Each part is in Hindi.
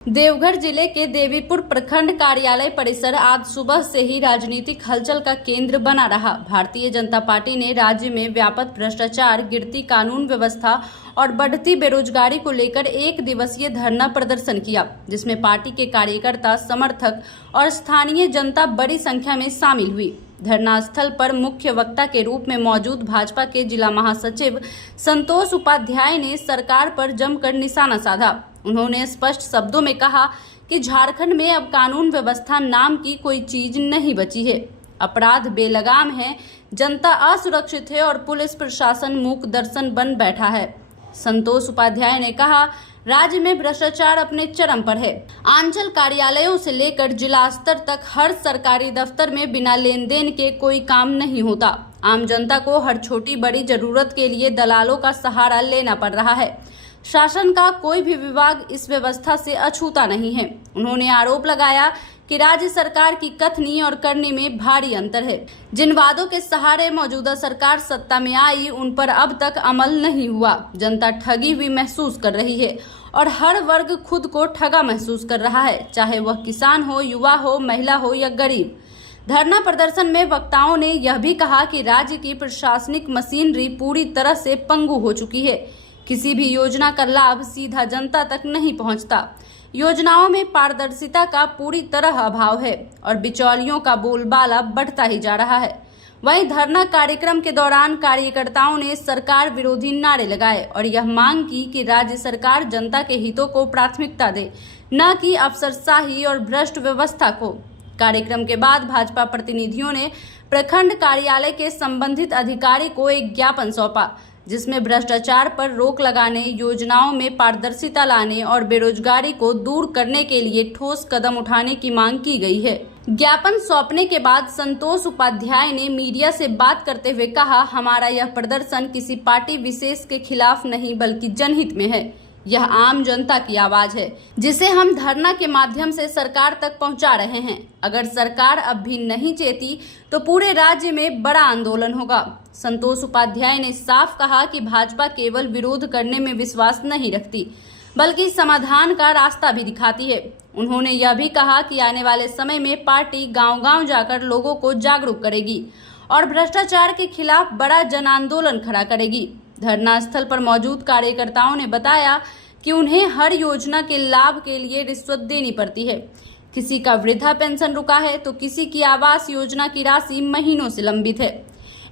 देवघर जिले के देवीपुर प्रखंड कार्यालय परिसर आज सुबह से ही राजनीतिक हलचल का केंद्र बना रहा। भारतीय जनता पार्टी ने राज्य में व्यापक भ्रष्टाचार, गिरती कानून व्यवस्था और बढ़ती बेरोजगारी को लेकर एक दिवसीय धरना प्रदर्शन किया, जिसमें पार्टी के कार्यकर्ता, समर्थक और स्थानीय जनता बड़ी संख्या में शामिल हुई। धरना स्थल पर मुख्य वक्ता के रूप में मौजूद भाजपा के जिला महासचिव संतोष उपाध्याय ने सरकार पर जमकर निशाना साधा। उन्होंने स्पष्ट शब्दों में कहा कि झारखंड में अब कानून व्यवस्था नाम की कोई चीज नहीं बची है। अपराध बेलगाम है, जनता असुरक्षित है और पुलिस प्रशासन मूक दर्शन बन बैठा है। संतोष उपाध्याय ने कहा, राज्य में भ्रष्टाचार अपने चरम पर है। आंचल कार्यालयों से लेकर जिला स्तर तक हर सरकारी दफ्तर में बिना लेन देन के कोई काम नहीं होता। आम जनता को हर छोटी बड़ी जरूरत के लिए दलालों का सहारा लेना पड़ रहा है। शासन का कोई भी विभाग इस व्यवस्था से अछूता नहीं है। उन्होंने आरोप लगाया कि राज्य सरकार की कथनी और करनी में भारी अंतर है। जिन वादों के सहारे मौजूदा सरकार सत्ता में आई, उन पर अब तक अमल नहीं हुआ। जनता ठगी हुई महसूस कर रही है और हर वर्ग खुद को ठगा महसूस कर रहा है, चाहे वह किसान हो, युवा हो, महिला हो या गरीब। धरना प्रदर्शन में वक्ताओं ने यह भी कहा कि राज्य की प्रशासनिक मशीनरी पूरी तरह से पंगु हो चुकी है। किसी भी योजना का लाभ सीधा जनता तक नहीं पहुंचता। योजनाओं में पारदर्शिता का पूरी तरह अभाव है और बिचौलियों का बोलबाला बढ़ता ही जा रहा है। वहीं धरना कार्यक्रम के दौरान कार्यकर्ताओं ने सरकार विरोधी नारे लगाए और यह मांग की कि राज्य सरकार जनता के हितों को प्राथमिकता दे, न कि अफसरशाही और भ्रष्ट व्यवस्था को। कार्यक्रम के बाद भाजपा प्रतिनिधियों ने प्रखंड कार्यालय के संबंधित अधिकारी को एक ज्ञापन सौंपा, जिसमें भ्रष्टाचार पर रोक लगाने, योजनाओं में पारदर्शिता लाने और बेरोजगारी को दूर करने के लिए ठोस कदम उठाने की मांग की गई है। ज्ञापन सौंपने के बाद संतोष उपाध्याय ने मीडिया से बात करते हुए कहा, हमारा यह प्रदर्शन किसी पार्टी विशेष के खिलाफ नहीं बल्कि जनहित में है। यह आम जनता की आवाज है, जिसे हम धरना के माध्यम से सरकार तक पहुंचा रहे हैं। अगर सरकार अब भी नहीं चेती तो पूरे राज्य में बड़ा आंदोलन होगा। संतोष उपाध्याय ने साफ कहा कि भाजपा केवल विरोध करने में विश्वास नहीं रखती, बल्कि समाधान का रास्ता भी दिखाती है। उन्होंने यह भी कहा कि आने वाले समय में पार्टी गांव-गांव जाकर लोगों को जागरूक करेगी और भ्रष्टाचार के खिलाफ बड़ा जन आंदोलन खड़ा करेगी। धरना स्थल पर मौजूद कार्यकर्ताओं ने बताया कि उन्हें हर योजना के लाभ के लिए रिश्वत देनी पड़ती है। किसी का वृद्धा पेंशन रुका है तो किसी की आवास योजना की राशि महीनों से लंबित है।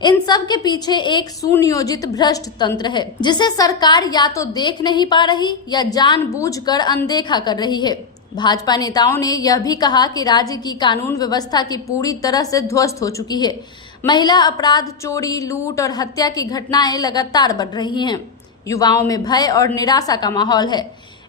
इन सब के पीछे एक सुनियोजित भ्रष्ट तंत्र है, जिसे सरकार या तो देख नहीं पा रही या जानबूझकर अनदेखा कर रही है। भाजपा नेताओं ने यह भी कहा कि राज्य की कानून व्यवस्था की पूरी तरह से ध्वस्त हो चुकी है। महिला अपराध, चोरी, लूट और हत्या की घटनाएं लगातार बढ़ रही हैं। युवाओं में भय और निराशा का माहौल है।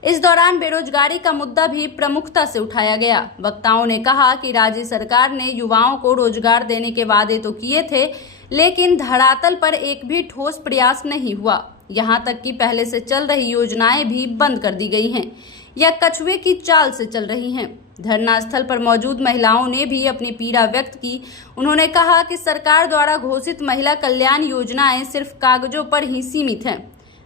इस दौरान बेरोजगारी का मुद्दा भी प्रमुखता से उठाया गया। वक्ताओं ने कहा कि राज्य सरकार ने युवाओं को रोजगार देने के वादे तो किए थे, लेकिन धरातल पर एक भी ठोस प्रयास नहीं हुआ। यहाँ तक कि पहले से चल रही योजनाएं भी बंद कर दी गई हैं या कछुए की चाल से चल रही हैं। धरना स्थल पर मौजूद महिलाओं ने भी अपनी पीड़ा व्यक्त की। उन्होंने कहा कि सरकार द्वारा घोषित महिला कल्याण योजनाएं सिर्फ कागजों पर ही सीमित हैं,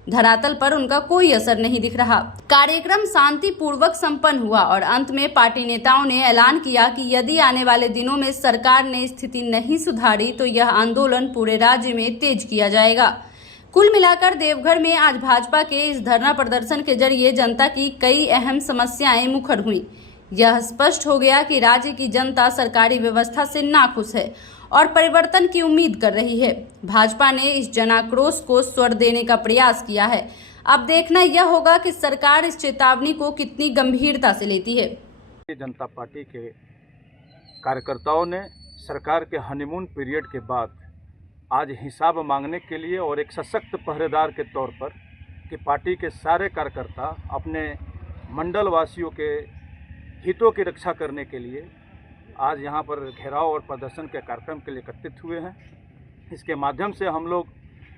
धरातल पर उनका कोई असर नहीं दिख रहा। कार्यक्रम शांतिपूर्वक संपन्न हुआ और अंत में पार्टी नेताओं ने ऐलान किया कि यदि आने वाले दिनों में सरकार ने स्थिति नहीं सुधारी तो यह आंदोलन पूरे राज्य में तेज किया जाएगा। कुल मिलाकर देवघर में आज भाजपा के इस धरना प्रदर्शन के जरिए जनता की कई अहम समस्याएं मुखर हुई। यह स्पष्ट हो गया कि राज्य की जनता सरकारी व्यवस्था से नाखुश है और परिवर्तन की उम्मीद कर रही है। भाजपा ने इस जनाक्रोश को स्वर देने का प्रयास किया है। अब देखना यह होगा कि सरकार इस चेतावनी को कितनी गंभीरता से लेती है। जनता पार्टी के कार्यकर्ताओं ने सरकार के हनीमून पीरियड के बाद आज हिसाब मांगने के लिए और एक सशक्त पहरेदार के तौर पर कि पार्टी के सारे कार्यकर्ता अपने मंडल वासियों के हितों की रक्षा करने के लिए आज यहाँ पर घेराव और प्रदर्शन के कार्यक्रम के लिए एकत्रित हुए हैं। इसके माध्यम से हम लोग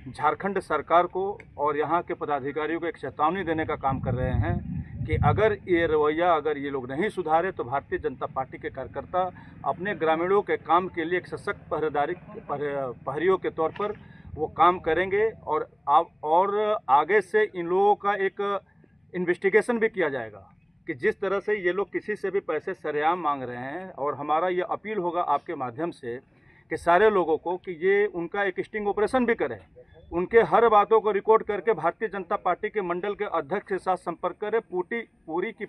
झारखंड सरकार को और यहाँ के पदाधिकारियों को एक चेतावनी देने का काम कर रहे हैं कि अगर ये रवैया अगर ये लोग नहीं सुधारे तो भारतीय जनता पार्टी के कार्यकर्ता अपने ग्रामीणों के काम के लिए एक सशक्त प्रहरियों के तौर पर वो काम करेंगे और आगे से इन लोगों का एक इन्वेस्टिगेशन भी किया जाएगा कि जिस तरह से ये लोग किसी से भी पैसे सरेआम मांग रहे हैं, और हमारा ये अपील होगा आपके माध्यम से कि सारे लोगों को कि ये उनका एक स्टिंग ऑपरेशन भी करें, उनके हर बातों को रिकॉर्ड करके भारतीय जनता पार्टी के मंडल के अध्यक्ष के साथ संपर्क करें, पूरी की